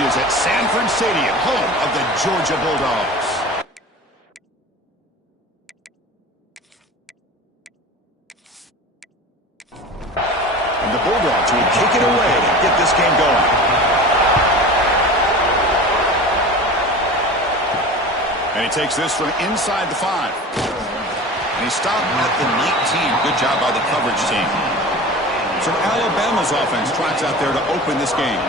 pitches at Sanford Stadium, home of the Georgia Bulldogs. And the Bulldogs will kick it away to get this game going. And he takes this from inside the 5. And he stopped at the 19. Good job by the coverage team. So Alabama's offense trots out there to open this game.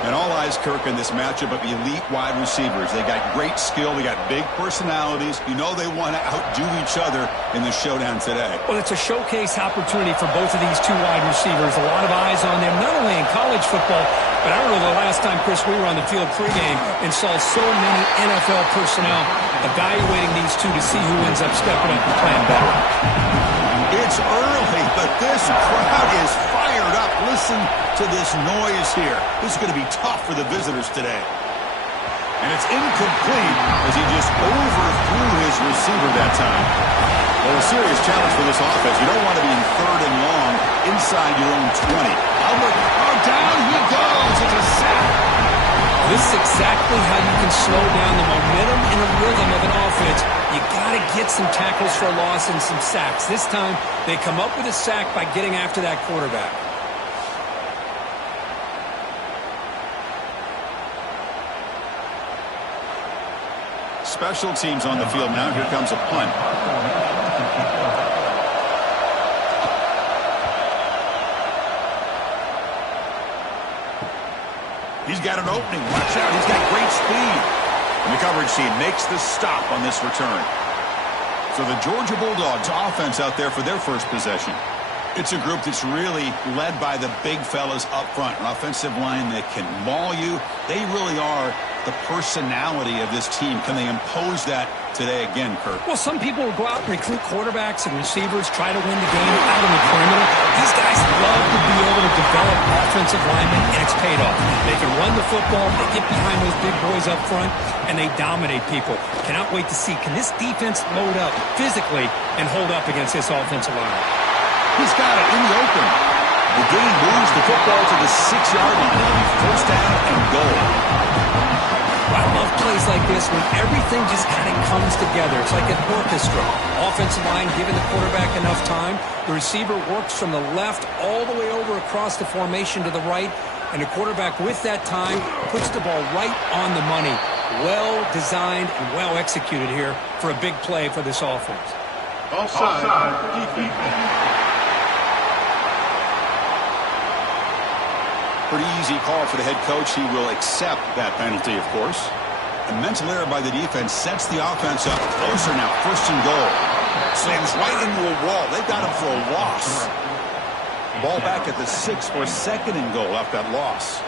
And all eyes, Kirk, in this matchup of elite wide receivers. They got great skill. They got big personalities. You know they want to outdo each other in the showdown today. Well, it's a showcase opportunity for both of these two wide receivers. A lot of eyes on them, not only in college football, but I remember the last time, Chris, we were on the field pregame and saw so many NFL personnel evaluating these two to see who ends up stepping up and playing better. It's early, but this crowd is fired up. Listen to this noise here. This is going to be tough for the visitors today. And it's incomplete as he just overthrew his receiver that time. Well, a serious challenge for this offense. You don't want to be in 3rd and long inside your own 20. Down he goes. It's a sack. This is exactly how you can slow down the momentum and a rhythm of an offense. You got to get some tackles for a loss and some sacks. This time, they come up with a sack by getting after that quarterback. Special teams on the field now. Here comes a punt. He's got an opening. Watch out. He's got great speed. And the coverage team makes the stop on this return. So the Georgia Bulldogs offense out there for their first possession. It's a group that's really led by the big fellas up front. An offensive line that can maul you. They really are the personality of this team. Can they impose that today again, Kirk? Well, some people will go out and recruit quarterbacks and receivers, try to win the game out on the perimeter. These guys love to be able to develop offensive linemen, and it's paid off. They can run the football, they get behind those big boys up front, and they dominate people. Cannot wait to see, can this defense load up physically and hold up against this offensive line? He's got it in the open. The game moves the football to the 6-yard line. It'll be 1st down and goal. I love plays like this when everything just kind of comes together. It's like an orchestra. Offensive line giving the quarterback enough time. The receiver works from the left all the way over across the formation to the right. And the quarterback with that time puts the ball right on the money. Well designed and well executed here for a big play for this offense. Offside. Defense. Pretty easy call for the head coach. He will accept that penalty, of course. A mental error by the defense sets the offense up closer now. 1st and goal. Slams right into a wall. They've got him for a loss. Ball back at the 6 for 2nd and goal after that loss.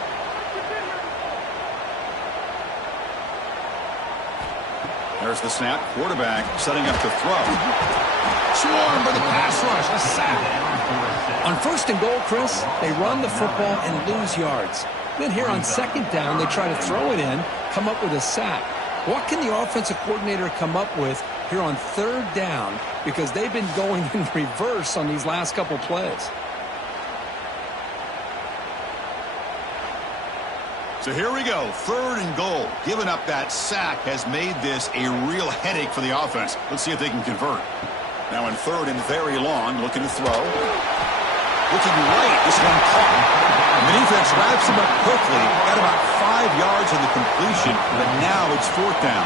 There's the snap. Quarterback setting up to throw. Swarmed by the pass rush. A sack. On 1st and goal, Chris, they run the football and lose yards. Then here on 2nd down, they try to throw it in, come up with a sack. What can the offensive coordinator come up with here on 3rd down? Because they've been going in reverse on these last couple plays. So here we go. 3rd and goal. Giving up that sack has made this a real headache for the offense. Let's see if they can convert. Now in 3rd and very long, looking to throw. Looking right. This one caught. And the defense wraps him up quickly. Got about 5 yards in the completion, but now it's 4th down.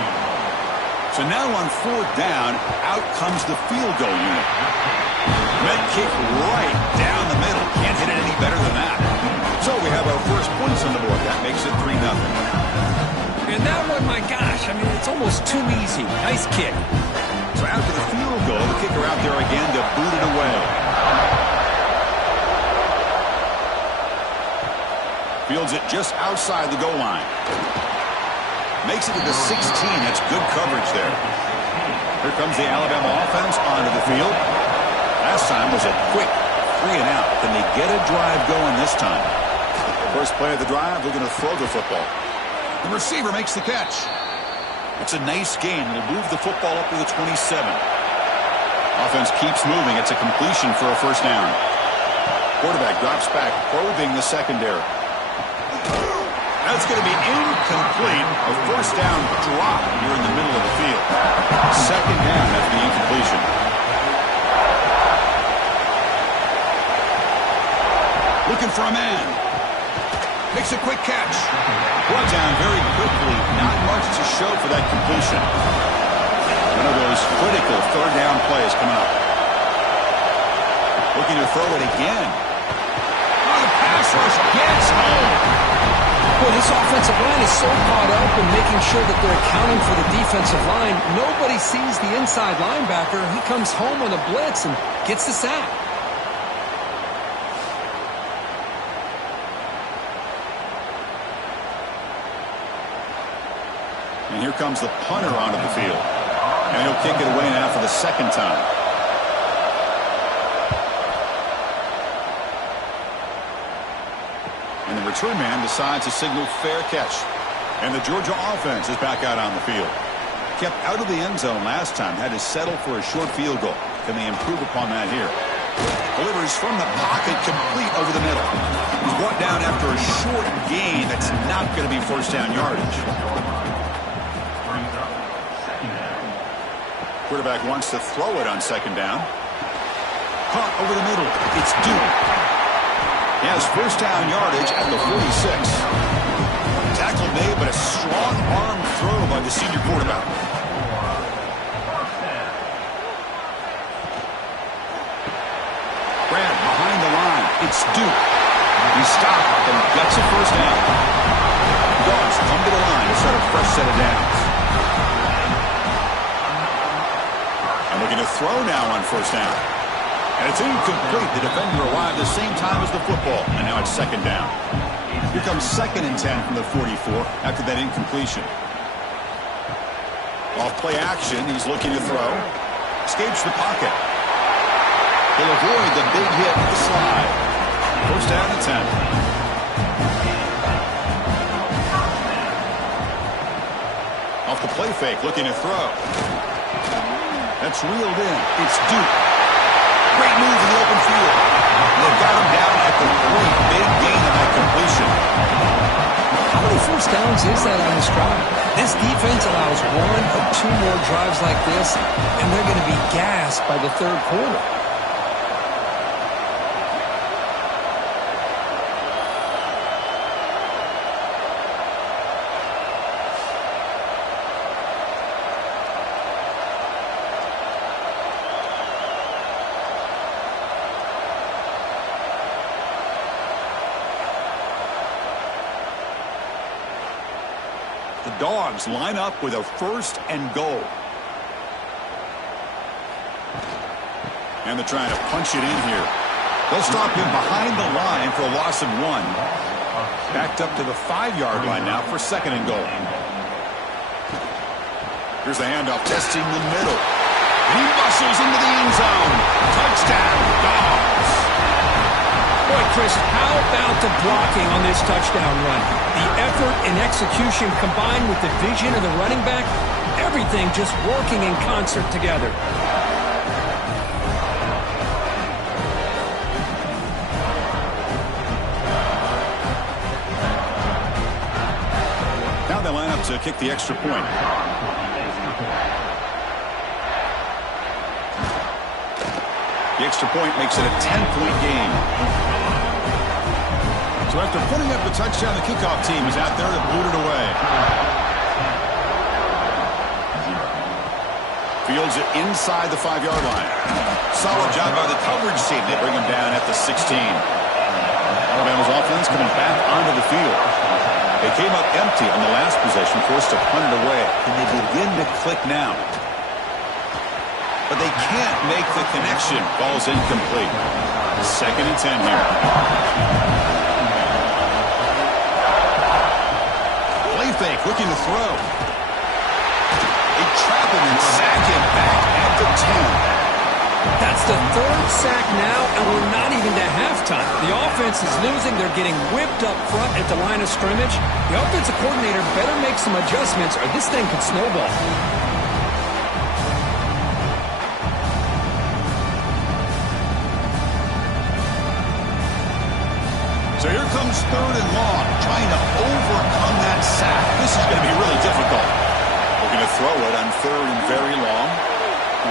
So now on 4th down, out comes the field goal unit. Med kick right down the middle. Can't hit it any better than that. So we have our first points on the board. That makes it 3-0. And that one, my gosh, I mean, it's almost too easy. Nice kick. So after the field goal, the kicker out there again to boot it away. Fields it just outside the goal line. Makes it to the 16. That's good coverage there. Here comes the Alabama offense onto the field. Last time was a quick 3 and out. Can they get a drive going this time? First play of the drive, they're going to throw the football. The receiver makes the catch. It's a nice gain. It'll move the football up to the 27. Offense keeps moving. It's a completion for a 1st down. Quarterback drops back, probing the secondary. That's going to be incomplete. A first down drop here in the middle of the field. Second down after the incompletion. Looking for a man. Makes a quick catch. Brought down very quickly. Not much to show for that completion. One of those critical third down plays coming up. Looking to throw it again. Oh, the pass rush gets home. Boy, this offensive line is so caught up in making sure that they're accounting for the defensive line. Nobody sees the inside linebacker. He comes home on a blitz and gets the sack. And here comes the punter onto the field. And he'll kick it away now for the second time. And the return man decides to signal fair catch. And the Georgia offense is back out on the field. Kept out of the end zone last time. Had to settle for a short field goal. Can they improve upon that here? Delivers from the pocket, complete over the middle. He's brought down after a short gain. That's not going to be first down yardage. Quarterback wants to throw it on second down. Caught over the middle. It's Duke. He has first down yardage at the 46. Tackle made, but a strong arm throw by the senior quarterback. Brad behind the line. It's Duke. He stopped and gets a first down. Dogs come to the line to start a fresh set of downs. And looking to throw now on first down. And it's incomplete. The defender arrived the same time as the football. And now it's second down. Here comes 2nd and 10 from the 44 after that incompletion. Off play action. He's looking to throw. Escapes the pocket. He'll avoid the big hit with the slide. First down and 10. Off the play fake. Looking to throw. That's reeled in. It's Duke. Great move in the open field. They've got him down at the point. Big gain on that completion. How many first downs is that on this drive? This defense allows 1 or 2 more drives like this, and they're going to be gassed by the third quarter. The Dogs line up with a first and goal. And they're trying to punch it in here. They'll stop him behind the line for a loss of 1. Backed up to the 5-yard line now for 2nd and goal. Here's the handoff, testing the middle. He muscles into the end zone. Touchdown, Dogs. Boy, Chris, how about the blocking on this touchdown run? The effort and execution combined with the vision of the running back, everything just working in concert together. Now they line up to kick the extra point. The extra point makes it a 10-point game. So after putting up the touchdown, the kickoff team is out there to boot it away. Fields it inside the 5-yard line. Solid job by the coverage team. They bring him down at the 16. Alabama's offense coming back onto the field. They came up empty on the last possession, forced to punt it away. Can they begin to click now? But they can't make the connection. Ball's incomplete. 2nd and 10 here. Play fake, looking to throw. They trap him and sack him back at the 10. That's the 3rd sack now, and we're not even to halftime. The offense is losing. They're getting whipped up front at the line of scrimmage. The offensive coordinator better make some adjustments, or this thing could snowball. So here comes comes third and long, trying to overcome that sack. This is going to be really difficult. Looking to throw it on third and very long.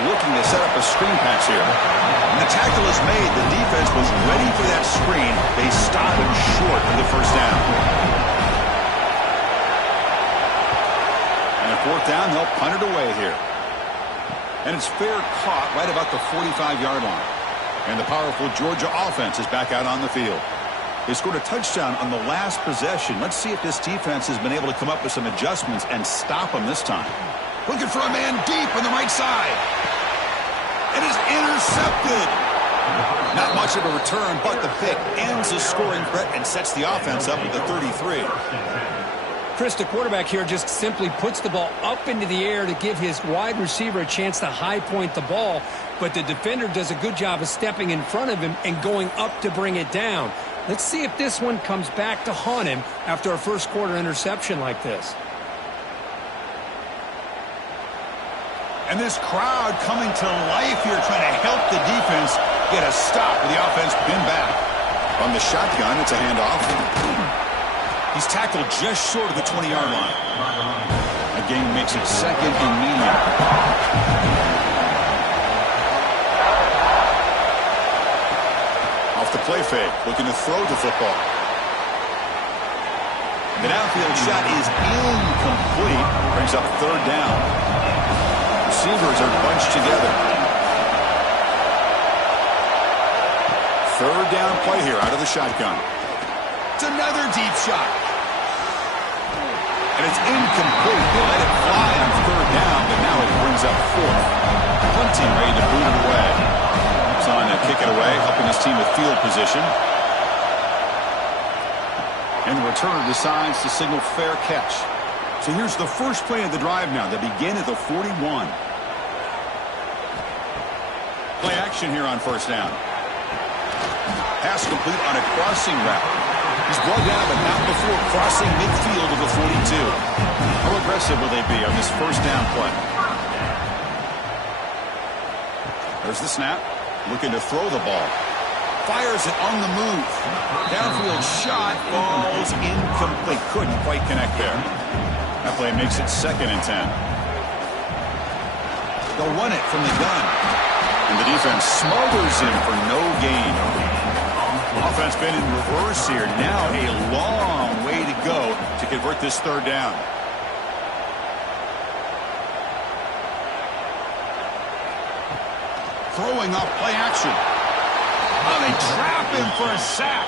Looking to set up a screen pass here. And the tackle is made. The defense was ready for that screen. They stop him short of the first down. And a fourth down, they'll punt it away here. And it's fair caught right about the 45-yard line. And the powerful Georgia offense is back out on the field. They scored a touchdown on the last possession. Let's see if this defense has been able to come up with some adjustments and stop them this time. Looking for a man deep on the right side. It is intercepted. Not much of a return, but the pick ends the scoring threat and sets the offense up at the 33. Chris, the quarterback here just simply puts the ball up into the air to give his wide receiver a chance to high point the ball, but the defender does a good job of stepping in front of him and going up to bring it down. Let's see if this one comes back to haunt him after a first quarter interception like this. And this crowd coming to life here, trying to help the defense get a stop with the offense pinned back. On the shotgun, it's a handoff. He's tackled just short of the 20-yard line. That gain makes it second and medium. Off the play fake, looking to throw the football. The downfield shot is incomplete. Brings up third down. Receivers are bunched together. Third down play here out of the shotgun. It's another deep shot. And it's incomplete. They let it fly on third down, but now it brings up fourth. Punting ready to boot it away. It's on to kick it away, helping his team with field position. And the returner decides to signal fair catch. So here's the first play of the drive now. They begin at the 41. Play action here on first down. Pass complete on a crossing route. He's brought down, but not before crossing midfield of the 42. How aggressive will they be on this first down play? There's the snap. Looking to throw the ball. Fires it on the move. Downfield shot falls incomplete. Couldn't quite connect there. That play makes it second and 10. They'll run it from the gun. And the defense smothers him for no gain. Offense been in reverse here. Now a long way to go to convert this third down. Throwing off play action. Oh, they trap him for a sack.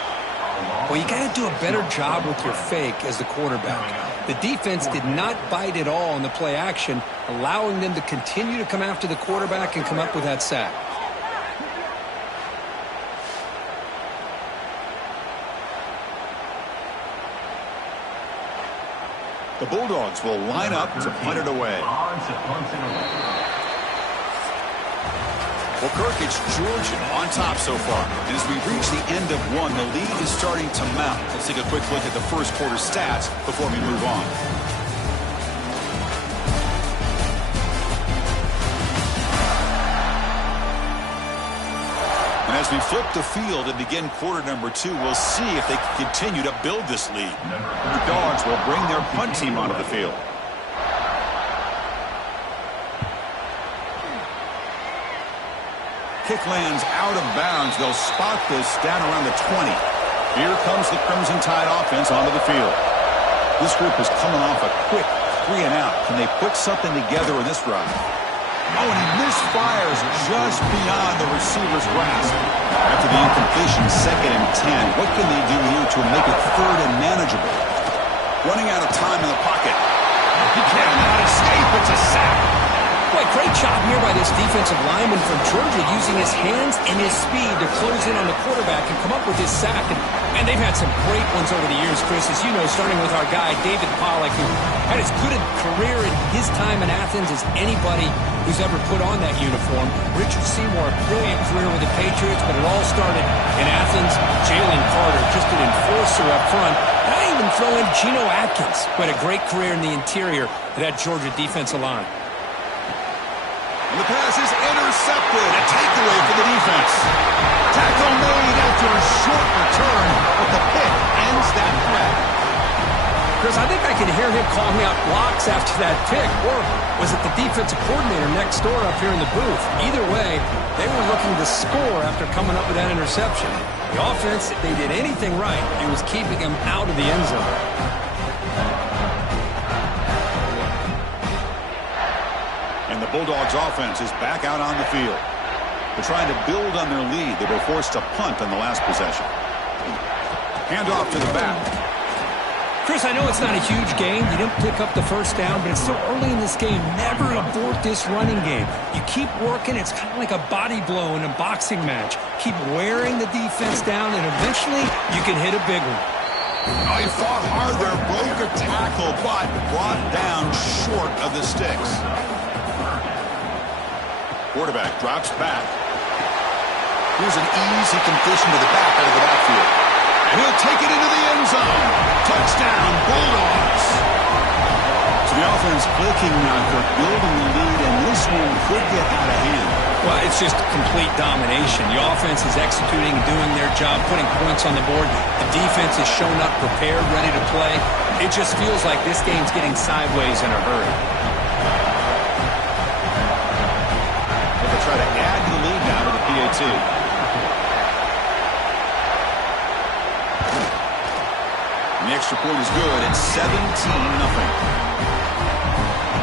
Well, you got to do a better job with your fake as the quarterback. The defense did not bite at all on the play action, allowing them to continue to come after the quarterback and come up with that sack. The Bulldogs will line up to punt it away. Well, Kirk, it's Georgia on top so far. And as we reach the end of one, the lead is starting to mount. Let's take a quick look at the first quarter stats before we move on. And as we flip the field and begin quarter number two, we'll see if they can continue to build this lead. The Dogs will bring their punt team onto the field. Kick lands out of bounds. They'll spot this down around the 20. Here comes the Crimson Tide offense onto the field. This group is coming off a quick 3 and out. Can they put something together in this drive? Oh, and he misfires just beyond the receiver's grasp. After the incompletion, second and 10. What can they do here to make it third and manageable? Running out of time in the pocket. He cannot escape. It's a sack. Boy, great job here by this defensive lineman from Georgia using his hands and his speed to close in on the quarterback and come up with his sack. And they've had some great ones over the years, Chris, as you know, starting with our guy, David Pollack, who had as good a career in his time in Athens as anybody who's ever put on that uniform. Richard Seymour, brilliant career with the Patriots, but it all started in Athens. Jalen Carter, just an enforcer up front. And I even throw in Geno Atkins, who had a great career in the interior of that Georgia defensive line. And the pass is intercepted. A takeaway for the defense. Tackle made after a short return, but the pick ends wins that threat. Chris, I think I can hear him calling out blocks after that pick. Or was it the defensive coordinator next door up here in the booth? Either way, they were looking to score after coming up with that interception. The offense, if they did anything right, it was keeping him out of the end zone. And the Bulldogs offense is back out on the field. They're trying to build on their lead. They were forced to punt on the last possession. Handoff to the back. Chris, I know it's not a huge game. You didn't pick up the first down, but it's still early in this game. Never abort this running game. You keep working. It's kind of like a body blow in a boxing match. Keep wearing the defense down, and eventually you can hit a big one. Oh, he fought hard there, broke a tackle, but brought down short of the sticks. Quarterback drops back. Here's an easy completion to the back out of the backfield. And he'll take it into the end zone. Touchdown, Bulldogs. So the offense clicking now for building the lead, and this one could get out of hand. Well, it's just complete domination. The offense is executing and doing their job, putting points on the board. The defense has shown up prepared, ready to play. It just feels like this game's getting sideways in a hurry. They'll try to add to the lead now with the PAT. The extra point is good. It's 17-0.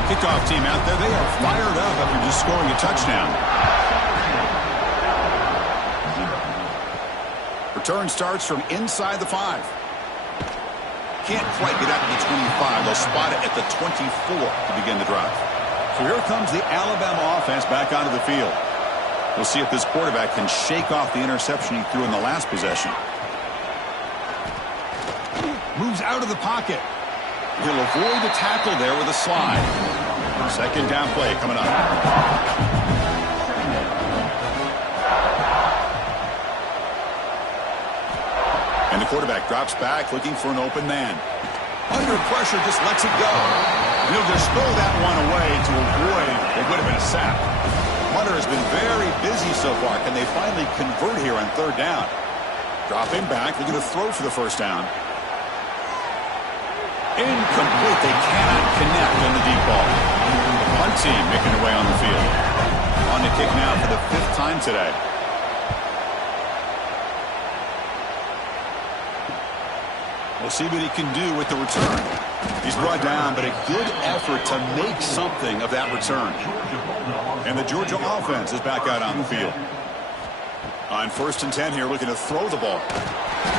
Kickoff team out there. They are fired up after just scoring a touchdown. Return starts from inside the 5. Can't quite get out to the 25. They'll spot it at the 24 to begin the drive. So here comes the Alabama offense back onto the field. We'll see if this quarterback can shake off the interception he threw in the last possession. Moves out of the pocket. He'll avoid the tackle there with a slide. Second down play coming up. And the quarterback drops back looking for an open man. Under pressure, just lets it go. And he'll just throw that one away to avoid what would have been a sack. Hunter has been very busy so far. Can they finally convert here on third down? Dropping back, looking to throw for the first down. Incomplete. They cannot connect on the deep ball. The punt team making their way on the field. On to kick now for the 5th time today. We'll see what he can do with the return. He's brought down, but a good effort to make something of that return. And the Georgia offense is back out on the field. On 1st and 10 here, looking to throw the ball.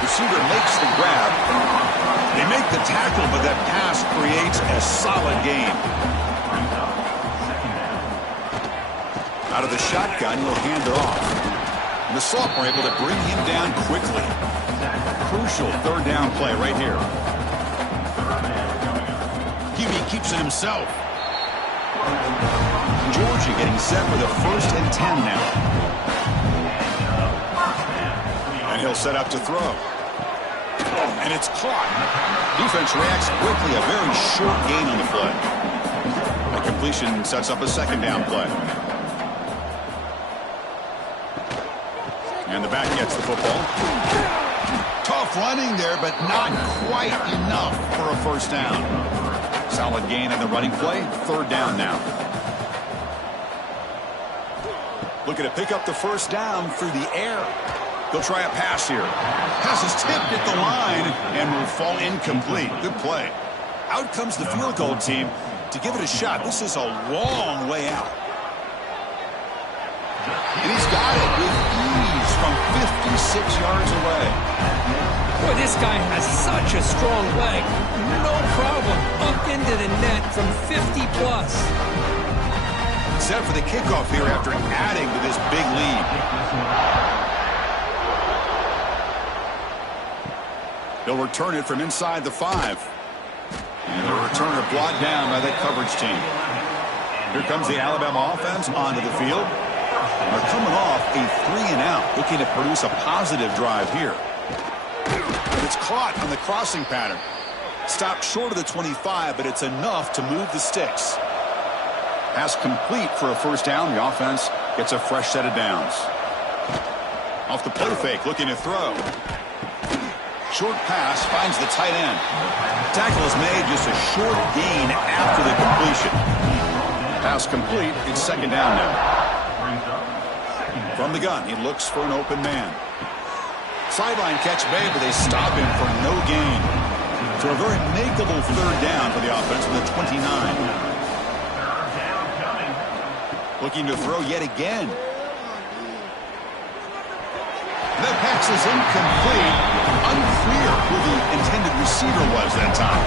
Receiver makes the grab. They make the tackle, but that pass creates a solid gain. Out of the shotgun, he'll hand it off. And the sophomore able to bring him down quickly. Crucial third down play right here. QB keeps it himself. Georgia getting set for the 1st and 10 now. And he'll set up to throw. And it's caught. Defense reacts quickly. A very short gain on the play. The completion sets up a second down play. And the back gets the football. Tough running there, but not quite enough for a first down. Solid gain on the running play. Third down now. Looking to pick up the first down through the air. They'll try a pass here. Pass is tipped at the line and will fall incomplete. Good play. Out comes the field goal team to give it a shot. This is a long way out. And he's got it with ease from 56 yards away. Boy, this guy has such a strong leg. No problem. Up into the net from 50+. Set for the kickoff here after adding to this big lead. They'll return it from inside the 5. And the returner brought down by that coverage team. Here comes the Alabama offense onto the field. They're coming off a 3-and-out, looking to produce a positive drive here. It's caught on the crossing pattern. Stopped short of the 25, but it's enough to move the sticks. Pass complete for a first down. The offense gets a fresh set of downs. Off the play fake, looking to throw. Short pass finds the tight end. Tackle is made, just a short gain after the completion. Pass complete. It's second down now. From the gun, he looks for an open man. Sideline catch made, but they stop him for no gain. So a very makeable third down for the offense with a 29. Looking to throw yet again. The pass is incomplete. Unclear who the intended receiver was that time.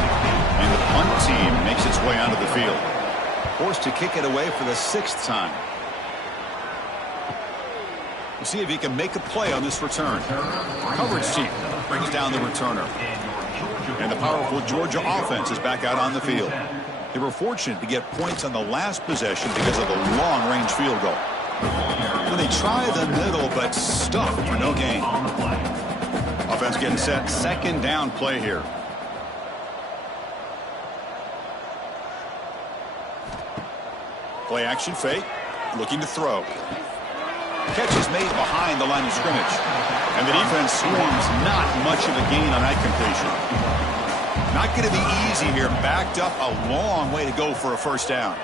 And the punt team makes its way onto the field. Forced to kick it away for the 6th time. We'll see if he can make a play on this return. Coverage team brings down the returner. And the powerful Georgia offense is back out on the field. They were fortunate to get points on the last possession because of the long-range field goal. When they try the middle, but stuck for no gain. Offense getting set. Second down play here. Play action fake. Looking to throw. Catch is made behind the line of scrimmage. And the defense swarms not much of a gain on that completion. Not going to be easy here. Backed up a long way to go for a first down.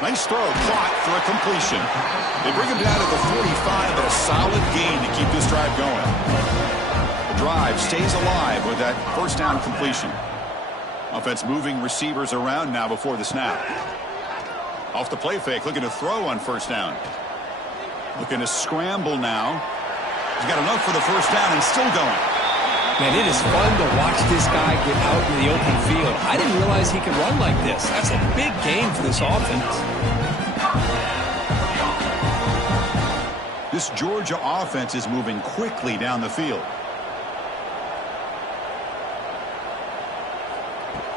Nice throw, caught for a completion. They bring him down to the 45, but a solid gain to keep this drive going. The drive stays alive with that first down completion. Offense moving receivers around now before the snap. Off the play fake, looking to throw on first down. Looking to scramble now. He's got enough for the first down and still going. Man, it is fun to watch this guy get out in the open field. I didn't realize he could run like this. That's a big gain for this offense. This Georgia offense is moving quickly down the field.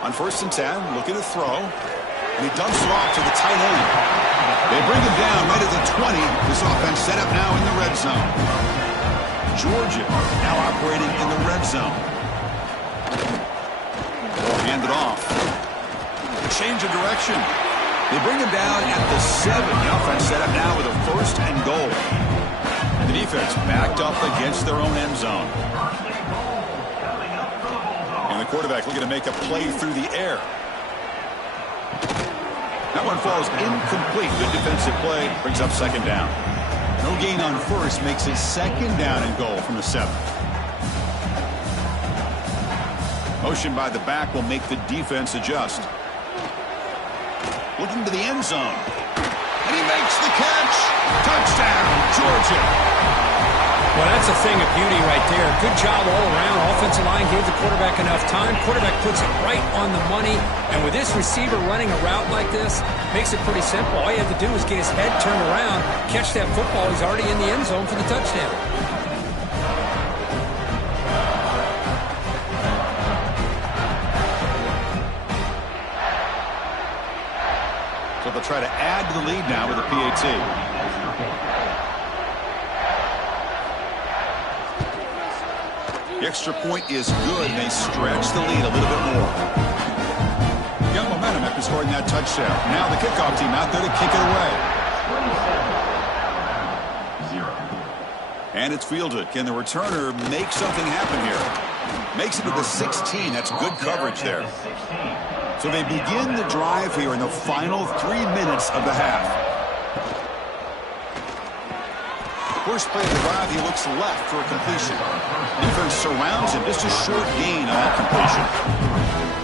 On 1st and 10, looking to throw. And he dumps it off to the tight end. They bring him down right at the 20. This offense set up now in the red zone. Georgia now operating in the red zone. Handed off. Change of direction. They bring him down at the 7. The offense set up now with a 1st and goal. And the defense backed up against their own end zone. And the quarterback looking to make a play through the air. That one falls incomplete. Good defensive play. Brings up second down. No gain on first makes it second down and goal from the 7. Motion by the back will make the defense adjust. Looking to the end zone. And he makes the catch. Touchdown, Georgia. Well, that's a thing of beauty right there. Good job all around. Offensive line gave the quarterback enough time. Quarterback puts it right on the money. And with this receiver running a route like this, makes it pretty simple. All you have to do is get his head turned around, catch that football. He's already in the end zone for the touchdown. So they'll try to add to the lead now with a PAT. The extra point is good, and they stretch the lead a little bit more. Got momentum after scoring that touchdown. Now the kickoff team out there to kick it away. And it's fielded. Can the returner make something happen here? Makes it to the 16. That's good coverage there. So they begin the drive here in the final 3 minutes of the half. First play of the drive, he looks left for a completion. Defense surrounds him, just a short gain on that completion.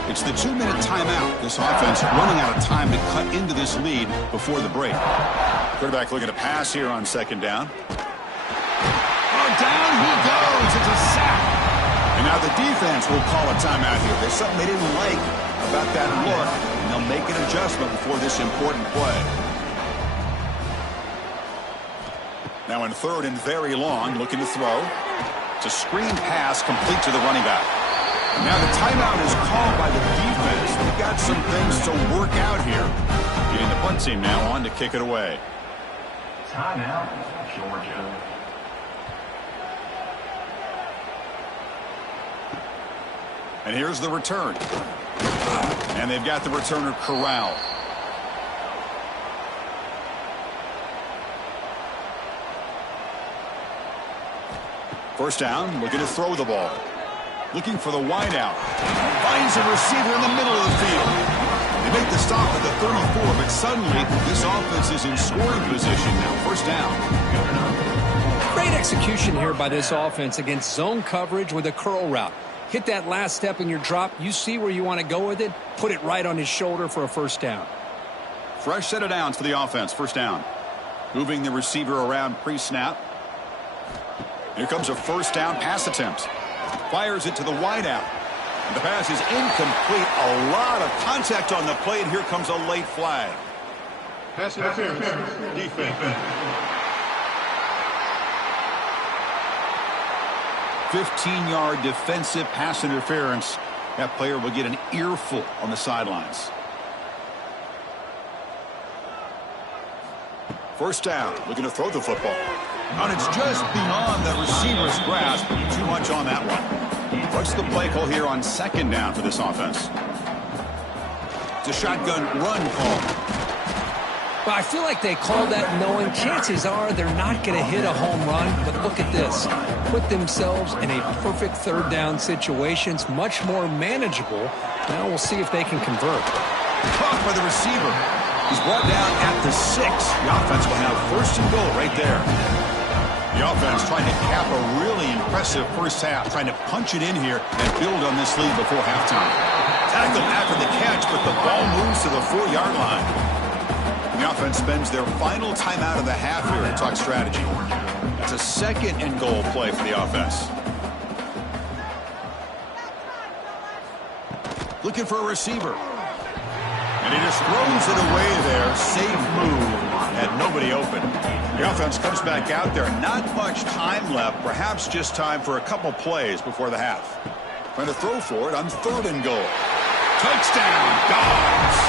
It's the 2-minute timeout. This offense running out of time to cut into this lead before the break. Quarterback looking to pass here on second down. Oh, down he goes. It's a sack. And now the defense will call a timeout here. There's something they didn't like about that look, and they'll make an adjustment before this important play. Now in 3rd and very long, looking to throw. It's a screen pass complete to the running back. Now the timeout is called by the defense. They've got some things to work out here. Getting the punt team now on to kick it away. Timeout, Georgia. And here's the return. And they've got the returner corralled. First down, looking to throw the ball. Looking for the wideout. Finds a receiver in the middle of the field. They make the stop at the 34, but suddenly this offense is in scoring position now. First down. Great execution here by this offense against zone coverage with a curl route. Hit that last step in your drop. You see where you want to go with it. Put it right on his shoulder for a first down. Fresh set of downs for the offense. First down. Moving the receiver around pre-snap. Here comes a first down pass attempt. Fires it to the wideout. And the pass is incomplete. A lot of contact on the play, and here comes a late flag. Pass interference. Defense. 15-yard defensive pass interference. That player will get an earful on the sidelines. First down, looking to throw the football. And it's just beyond the receiver's grasp. Too much on that one. What's the play call here on second down for this offense? It's a shotgun run call. Well, I feel like they called that knowing chances are they're not going to hit a home run. But look at this. Put themselves in a perfect third down situation. It's much more manageable. Now we'll see if they can convert. Caught by the receiver. He's brought down at the 6. The offense will have first and goal right there. The offense trying to cap a really impressive first half, trying to punch it in here and build on this lead before halftime. Tackled after the catch, but the ball moves to the 4-yard line. And the offense spends their final timeout of the half here to talk strategy. It's a second and goal play for the offense. Looking for a receiver. And he just throws it away there. Safe move. Had nobody open. The offense comes back out there. Not much time left. Perhaps just time for a couple plays before the half. Trying to throw for it on third and goal. Touchdown, Dogs.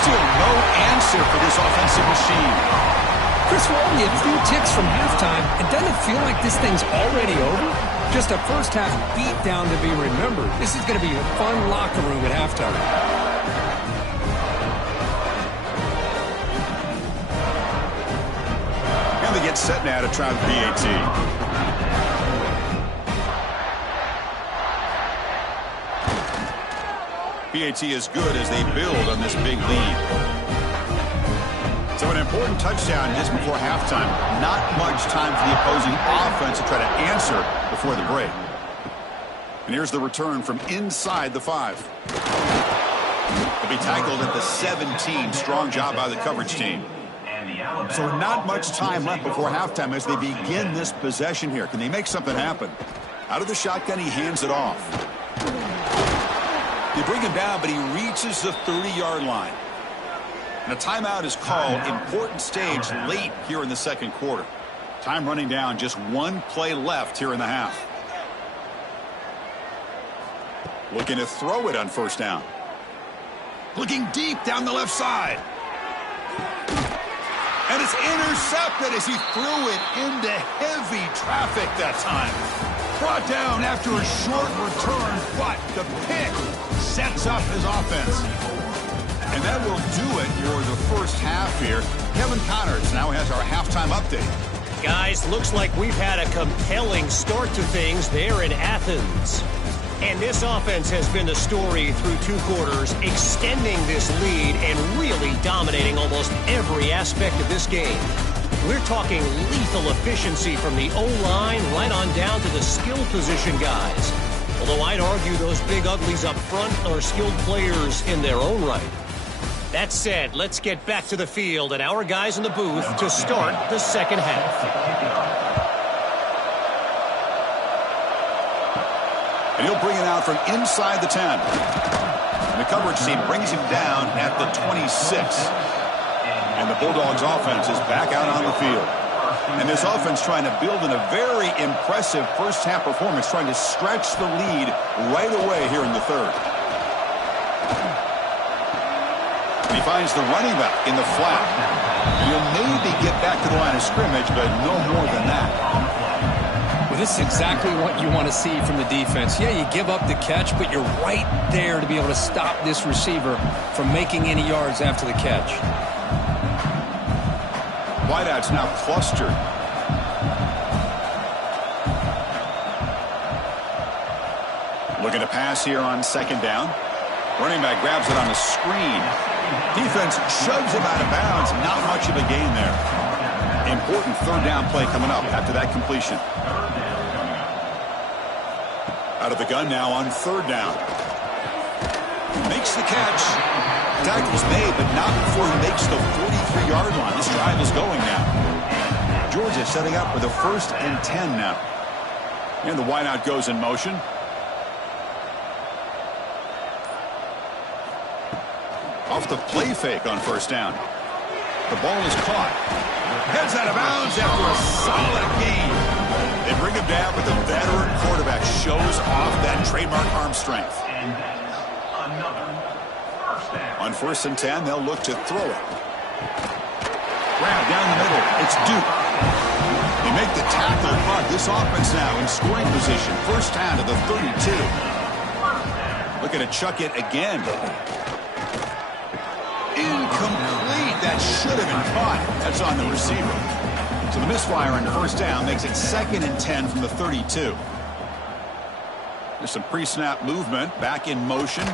Still no answer for this offensive machine. Chris, we're only a few ticks from halftime. And doesn't it feel like this thing's already over? Just a first half beat down to be remembered. This is going to be a fun locker room at halftime. They get set now to try the PAT. PAT is good as they build on this big lead. So an important touchdown just before halftime. Not much time for the opposing offense to try to answer before the break. And here's the return from inside the 5. They'll be tackled at the 17. Strong job by the coverage team. So not much time left before halftime as they begin this possession here. Can they make something happen? Out of the shotgun, he hands it off. They bring him down, but he reaches the 30-yard line. And a timeout is called. Important stage late here in the second quarter. Time running down, just one play left here in the half. Looking to throw it on first down. Looking deep down the left side. And it's intercepted as he threw it into heavy traffic that time. Brought down after a short return, but the pick sets up his offense. And that will do it for the first half here. Kevin Connors now has our halftime update. Guys, looks like we've had a compelling start to things there in Athens. And this offense has been the story through 2 quarters, extending this lead and really dominating almost every aspect of this game. We're talking lethal efficiency from the O-line right on down to the skill position guys. Although I'd argue those big uglies up front are skilled players in their own right. That said, let's get back to the field and our guys in the booth to start the second half. And he'll bring it out from inside the 10. And the coverage team brings him down at the 26. And the Bulldogs offense is back out on the field. And this offense trying to build in a very impressive first half performance, trying to stretch the lead right away here in the third. And he finds the running back in the flat. And he'll maybe get back to the line of scrimmage, but no more than that. Well, this is exactly what you want to see from the defense. Yeah, you give up the catch, but you're right there to be able to stop this receiver from making any yards after the catch. Wideout's now clustered. Looking to pass here on second down. Running back grabs it on a screen. Defense shoves him out of bounds. Not much of a gain there. Important third down play coming up after that completion. Out of the gun now on third down. Makes the catch. Tackle's made, but not before he makes the 43-yard line. This drive is going now. Georgia setting up for the 1st and 10 now. And the wideout goes in motion. Off the play fake on first down. The ball is caught. Heads out of bounds after a solid gain. They bring him down, but the veteran quarterback shows off that trademark arm strength. And that is another first down. On 1st and 10, they'll look to throw it. Grab down the middle. It's Duke. They make the tackle, but this offense now in scoring position. First down to the 32. Looking to chuck it again. Incomplete. That should have been caught. That's on the receiver. So the misfire on first down makes it 2nd and 10 from the 32. There's some pre-snap movement. Back in motion.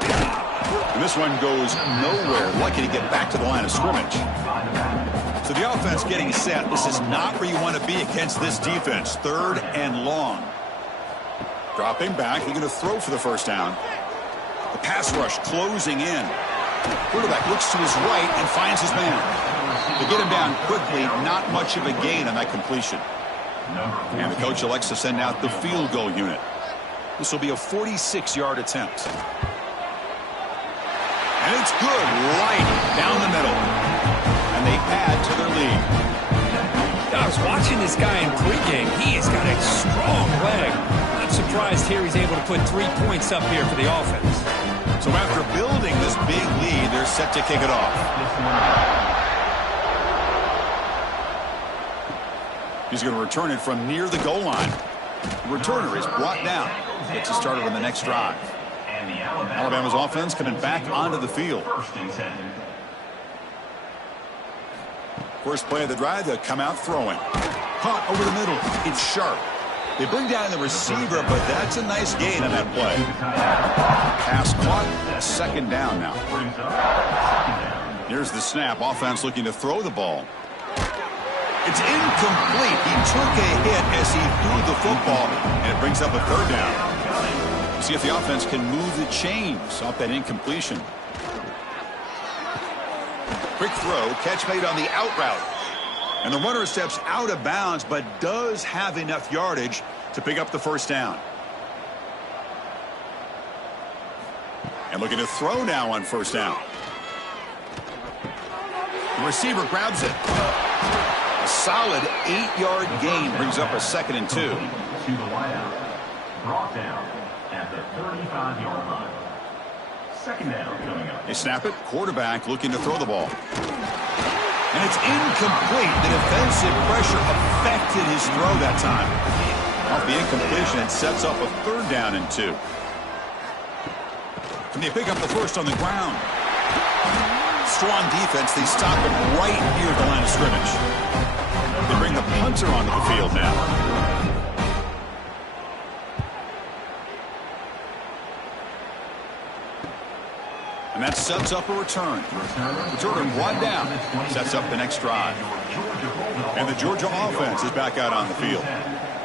And this one goes nowhere. Lucky to get back to the line of scrimmage. So the offense getting set. This is not where you want to be against this defense. 3rd and long. Dropping back. They're going to throw for the first down. The pass rush closing in. Quarterback looks to his right and finds his man. They get him down quickly. Not much of a gain on that completion. And the coach elects to send out the field goal unit. This will be a 46-yard attempt. And it's good. Right down the middle. And they add to their lead. I was watching this guy in pregame. He has got a strong leg. Not surprised here he's able to put 3 points up here for the offense. So after building this big lead, they're set to kick it off. He's going to return it from near the goal line. The returner is brought down. Gets us started on the next drive. Alabama's offense coming back onto the field. First play of the drive, they'll come out throwing. Caught over the middle. It's sharp. They bring down the receiver, but that's a nice gain on that play. Pass caught. 2nd down now. Here's the snap. Offense looking to throw the ball. It's incomplete. He took a hit as he threw the football, and it brings up a 3rd down. See if the offense can move the chains off that incompletion. Quick throw. Catch made on the out route. And the runner steps out of bounds, but does have enough yardage to pick up the first down. And looking to throw now on first down. The receiver grabs it. A solid 8-yard gain brings up a 2nd and 2. To the wideout. Brought down at the 35-yard line. 2nd down coming up. They snap it. Quarterback looking to throw the ball. And it's incomplete. The defensive pressure affected his throw that time. Off the incompletion, it sets up a 3rd down and 2. And they pick up the first on the ground. Strong defense. They stop him right near the line of scrimmage. They bring the punter onto the field now. And that sets up a return. Returner brought down. Sets up the next drive. And the Georgia offense is back out on the field.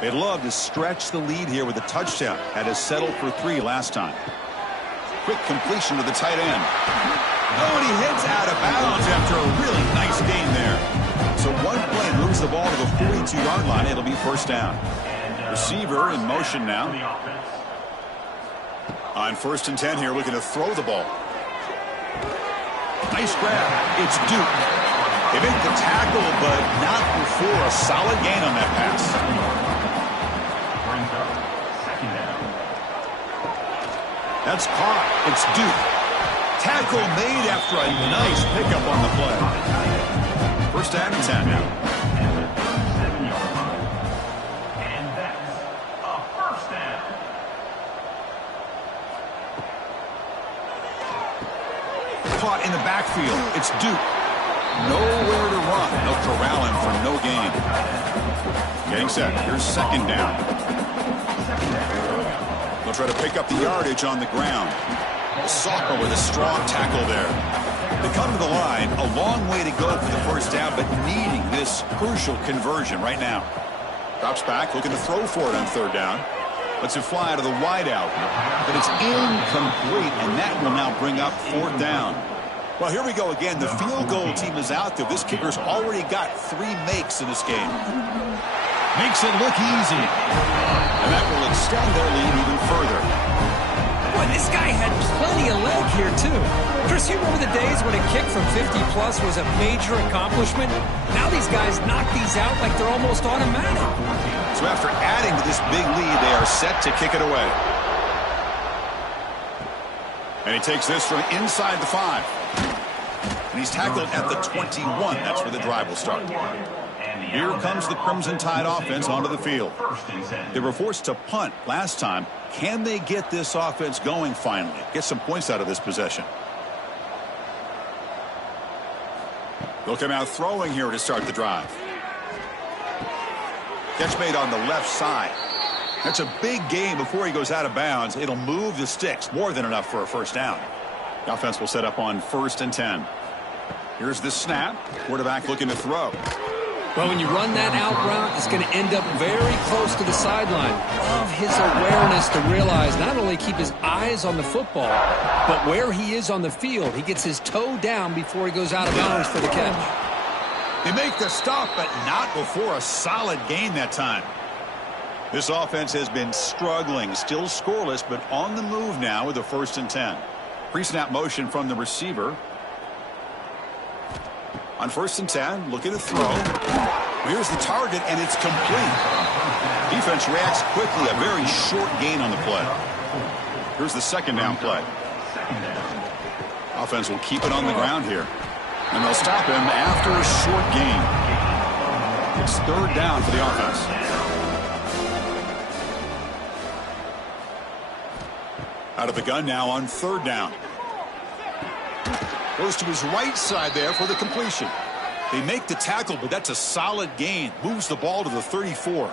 They'd love to stretch the lead here with a touchdown. Had to settle for 3 last time. Quick completion to the tight end. Oh, and he heads out of bounds after a really nice gain there. So one play moves the ball to the 42-yard line. It'll be first down. Receiver in motion now. On 1st and 10 here, looking to throw the ball. Nice grab. It's Duke. They make the tackle, but not before a solid gain on that pass. That's caught. It's Duke. Tackle made after a nice pickup on the play. First down and 10 now. And that's a first down. Caught in the backfield. It's Duke. Nowhere to run. They'll corral him for no gain. Getting set. Here's 2nd down. They'll try to pick up the yardage on the ground. The sophomore with a strong tackle there. They come to the line, a long way to go for the first down, but needing this crucial conversion right now. Drops back, looking to throw for it on third down. Lets it fly to the wideout, but it's incomplete, and that will now bring up fourth down. Well, here we go again. The field goal team is out there. This kicker's already got 3 makes in this game. Makes it look easy. And that will extend their lead even further. Boy, this guy had plenty of leg here, too. Chris, you remember the days when a kick from 50-plus was a major accomplishment? Now these guys knock these out like they're almost automatic. So after adding to this big lead, they are set to kick it away. And he takes this from inside the 5. And he's tackled at the 21. That's where the drive will start. Here comes the Crimson Tide offense onto the field. They were forced to punt last time. Can they get this offense going finally? Get some points out of this possession. They'll come out throwing here to start the drive. Catch made on the left side. That's a big gain before he goes out of bounds. It'll move the sticks. More than enough for a first down. The offense will set up on 1st and 10. Here's the snap. Quarterback looking to throw. Well, when you run that out route, it's going to end up very close to the sideline. Love his awareness to realize not only keep his eyes on the football, but where he is on the field. He gets his toe down before he goes out of bounds for the catch. They make the stop, but not before a solid gain that time. This offense has been struggling, still scoreless, but on the move now with a 1st and 10. Pre-snap motion from the receiver. On 1st and 10, looking to throw. Here's the target, and it's complete. Defense reacts quickly, a very short gain on the play. Here's the 2nd down play. Offense will keep it on the ground here. And they'll stop him after a short gain. It's 3rd down for the offense. Out of the gun now on 3rd down. Goes to his right side there for the completion. They make the tackle, but that's a solid gain. Moves the ball to the 34.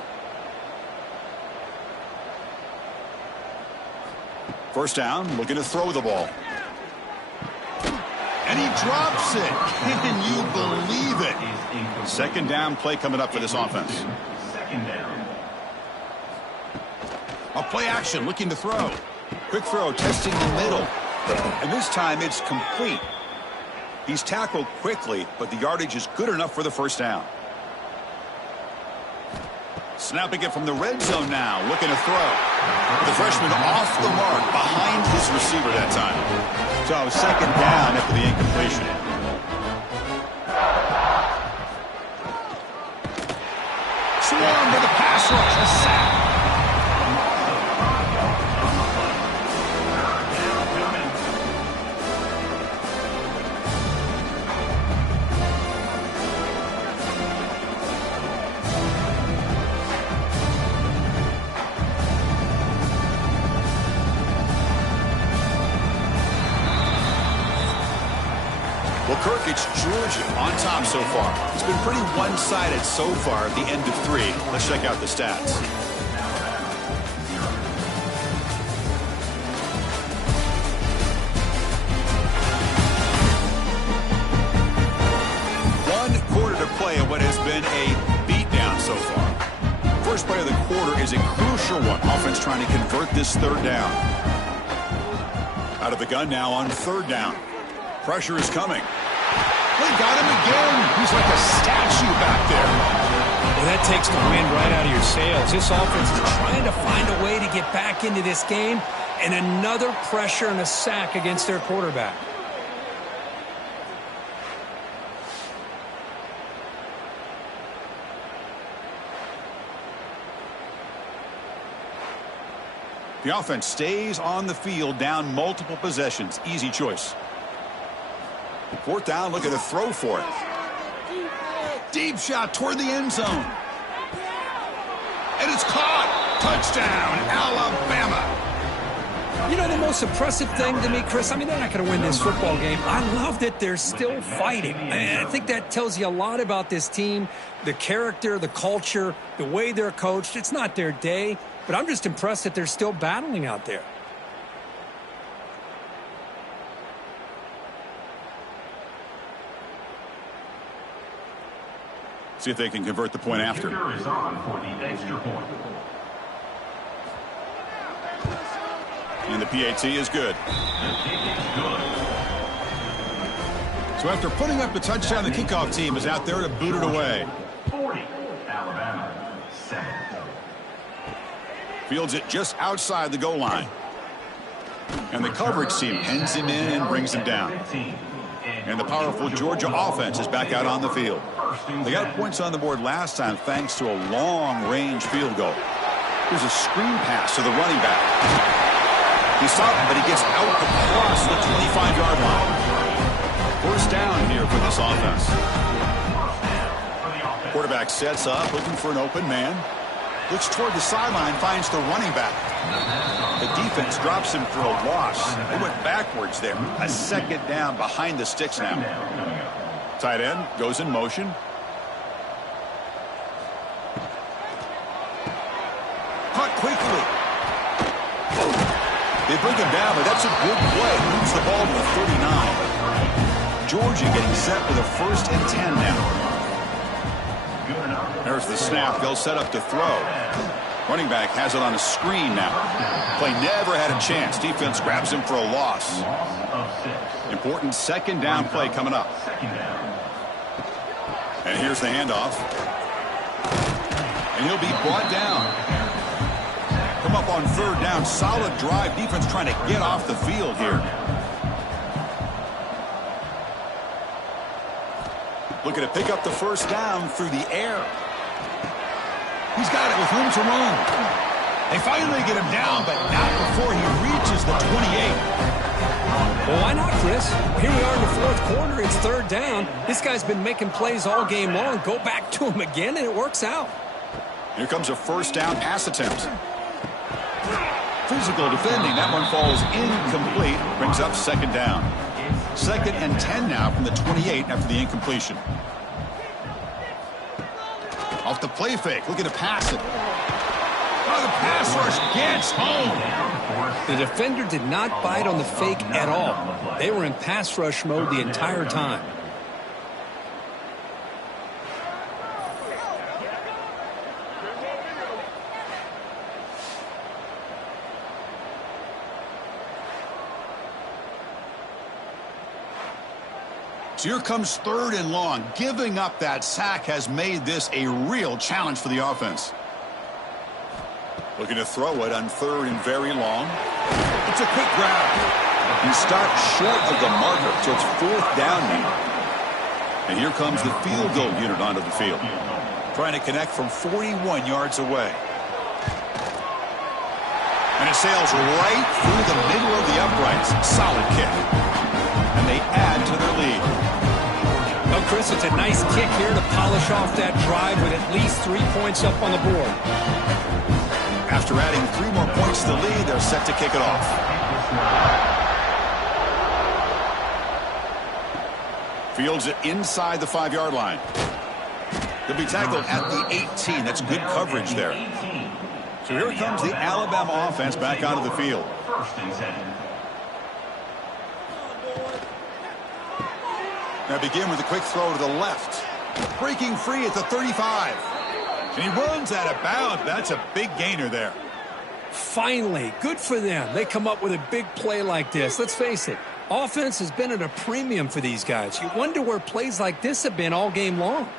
1st down, looking to throw the ball. And he drops it. Can you believe it? 2nd down play coming up for this offense. 2nd down. A play action, looking to throw. Quick throw, testing the middle. And this time it's complete. He's tackled quickly, but the yardage is good enough for the 1st down. Snapping it from the red zone now, looking to throw. The freshman off the mark behind his receiver that time. So 2nd down after the incompletion. Swarm to the pass rush, a sack. Kirk, it's Georgia on top so far. It's been pretty one-sided so far at the end of 3. Let's check out the stats. One quarter to play in what has been a beatdown so far. First play of the quarter is a crucial one. Offense trying to convert this 3rd down. Out of the gun now on 3rd down. Pressure is coming. They got him again. He's like a statue back there. Well, that takes the wind right out of your sails. This offense is trying to find a way to get back into this game, and another pressure and a sack against their quarterback. The offense stays on the field, down multiple possessions. Easy choice. 4th down, looking to throw for it. Deep shot toward the end zone. And it's caught. Touchdown, Alabama. You know, the most impressive thing to me, Chris, I mean, they're not going to win this football game. I love that they're still fighting. And I think that tells you a lot about this team, the character, the culture, the way they're coached. It's not their day, but I'm just impressed that they're still battling out there. See if they can convert the point after. Kicker is on for the extra point. And the PAT is good. The kick is good. So after putting up the touchdown, the kickoff team is out there to boot it away. 40. Alabama 7. Fields it just outside the goal line. And the coverage team pens him in and brings him down. 15. And the powerful Georgia offense is back out on the field. They got points on the board last time thanks to a long-range field goal. Here's a screen pass to the running back. He's stopped, but he gets out across the 25-yard line. First down here for this offense. Quarterback sets up, looking for an open man. Looks toward the sideline, finds the running back. The defense drops him for a loss. They went backwards there. A second down behind the sticks now. Tight end goes in motion. Caught quickly. They bring him down, but that's a good play. Moves the ball to the 39. Georgia getting set with a 1st and 10 now. There's the snap. They'll set up to throw. Running back has it on a screen now. Play never had a chance. Defense grabs him for a loss. Important second down play coming up. And here's the handoff. And he'll be brought down. Come up on 3rd down. Solid drive. Defense trying to get off the field here. Looking to pick up the 1st down through the air. He's got it with room to run. They finally get him down, but not before he reaches the 28. Well, why not, Chris? Here we are in the 4th quarter. It's 3rd down. This guy's been making plays all game long. Go back to him again, and it works out. Here comes a 1st down pass attempt. Physical defending. That one falls incomplete. Brings up 2nd down. 2nd and 10 now from the 28 after the incompletion. Off the play fake, looking to pass it. Oh, the pass rush gets home. The defender did not bite on the fake at all. They were in pass rush mode the entire time. So here comes 3rd and long. Giving up that sack has made this a real challenge for the offense. Looking to throw it on 3rd and very long. It's a quick grab. He stopped short of the marker, so it's 4th down now. And here comes the field goal unit onto the field. Trying to connect from 41 yards away. And it sails right through the middle of the uprights. Solid kick. And they add to their lead. Well, Chris, it's a nice kick here to polish off that drive with at least 3 points up on the board. After adding 3 more points to the lead, they're set to kick it off. Fields it inside the 5-yard line. They'll be tackled at the 18. That's good coverage there. So here comes the Alabama offense back onto the field. 1st and 10. Now begin with a quick throw to the left. Breaking free at the 35. And he runs out of bounds. That's a big gainer there. Finally, good for them. They come up with a big play like this. Let's face it, offense has been at a premium for these guys. You wonder where plays like this have been all game long.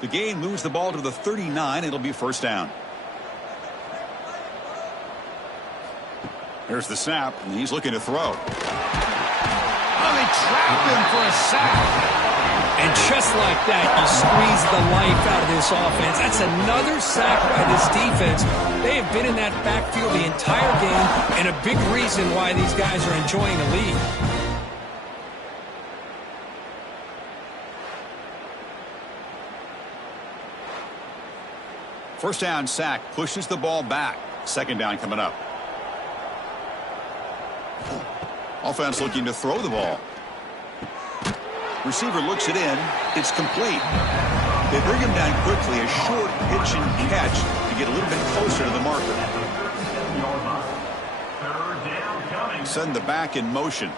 The gain moves the ball to the 39. It'll be 1st down. Here's the snap, and he's looking to throw. Oh, they trapped him for a sack. And just like that, you squeeze the life out of this offense. That's another sack by this defense. They have been in that backfield the entire game, and a big reason why these guys are enjoying a lead. First down sack pushes the ball back. 2nd down coming up. Offense looking to throw the ball. Receiver looks it in. It's complete. They bring him down quickly. A short pitch and catch to get a little bit closer to the marker. Send the back in motion.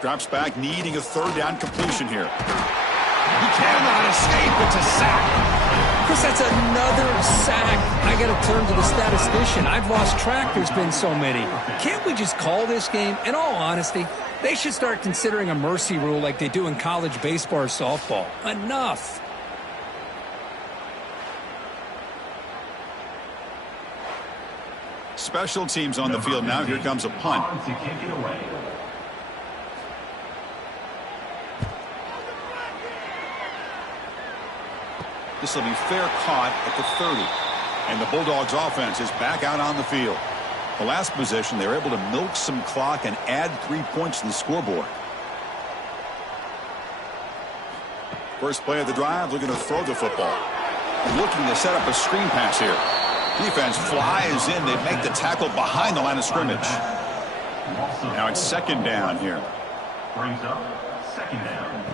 Drops back, needing a third down completion here. He cannot escape. It's a sack. Chris, that's another sack. I got to turn to the statistician. I've lost track. There's been so many. Can't we just call this game? In all honesty, they should start considering a mercy rule like they do in college baseball or softball. Enough. Special teams on the field now. Here comes a punt. This will be fair caught at the 30. And the Bulldogs offense is back out on the field. The last possession, they were able to milk some clock and add 3 points to the scoreboard. First play of the drive, looking to throw the football. Looking to set up a screen pass here. Defense flies in. They make the tackle behind the line of scrimmage. Now it's second down here. Brings up second down.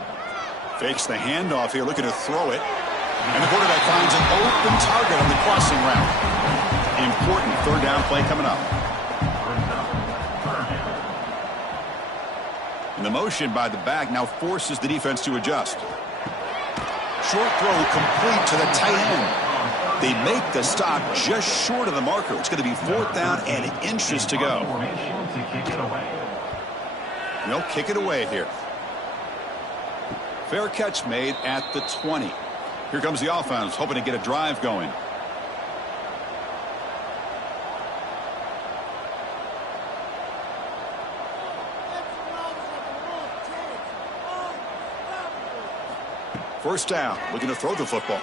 Fakes the handoff here, looking to throw it. And the quarterback finds an open target on the crossing route. Important third down play coming up. And the motion by the back now forces the defense to adjust. Short throw complete to the tight end. They make the stop just short of the marker. It's going to be fourth down and inches to go. And they'll kick it away here. Fair catch made at the 20. Here comes the offense, hoping to get a drive going. First down, looking to throw the football.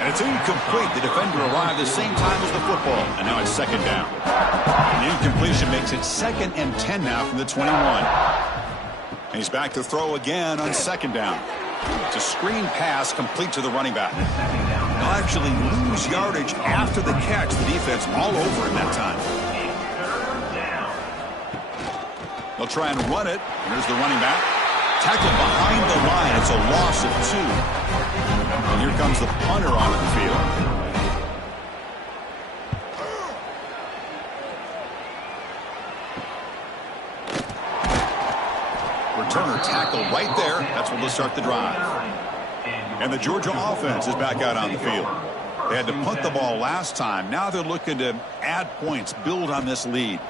And it's incomplete. The defender arrived the same time as the football. And now it's second down. The incompletion makes it 2nd and 10 now from the 21. And he's back to throw again on second down. It's a screen pass complete to the running back. They'll actually lose yardage after the catch. The defense all over him that time. They'll try and run it. Here's the running back. Tackled behind the line. It's a loss of 2. And here comes the punter onto the field. Returner tackle right there. That's when they'll start the drive. And the Georgia offense is back out on the field. They had to punt the ball last time. Now they're looking to add points, build on this lead.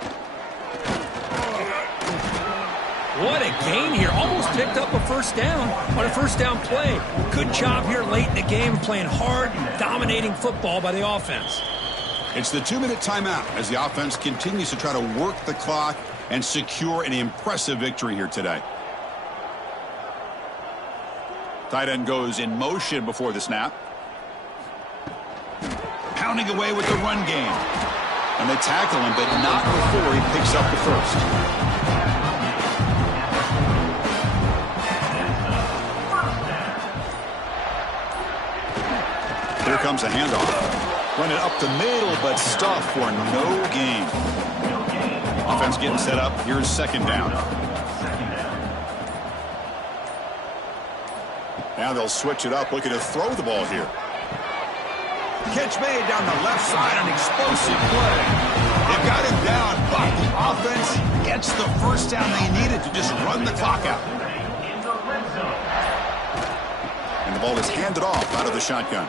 What a gain here. Almost picked up a first down on a first down play. Good job here late in the game, playing hard and dominating football by the offense. It's the 2-minute timeout as the offense continues to try to work the clock and secure an impressive victory here today. Tight end goes in motion before the snap. Pounding away with the run game. And they tackle him, but not before he picks up the first. Here comes a handoff. Run it up the middle, but stuffed for no gain. Offense getting set up. Here's second down. Now they'll switch it up, looking to throw the ball here. Catch made down the left side, an explosive play. They've got him down, but the offense gets the first down they needed to just run the clock out. And the ball is handed off out of the shotgun.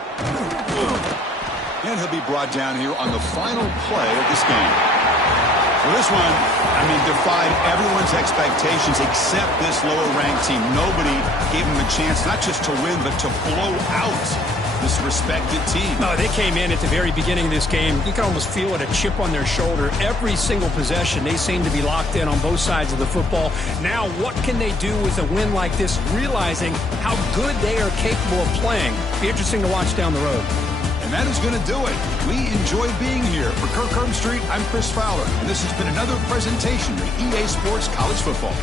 And he'll be brought down here on the final play of this game. For this one, I mean, defied everyone's expectations except this lower-ranked team. Nobody gave them a chance not just to win, but to blow out this respected team. No, they came in at the very beginning of this game. You can almost feel it, a chip on their shoulder. Every single possession, they seem to be locked in on both sides of the football. Now, what can they do with a win like this, realizing how good they are capable of playing? Be interesting to watch down the road. And that is going to do it. We enjoyed being here. For Kirk Herbstreit, I'm Chris Fowler. And this has been another presentation of EA Sports College Football.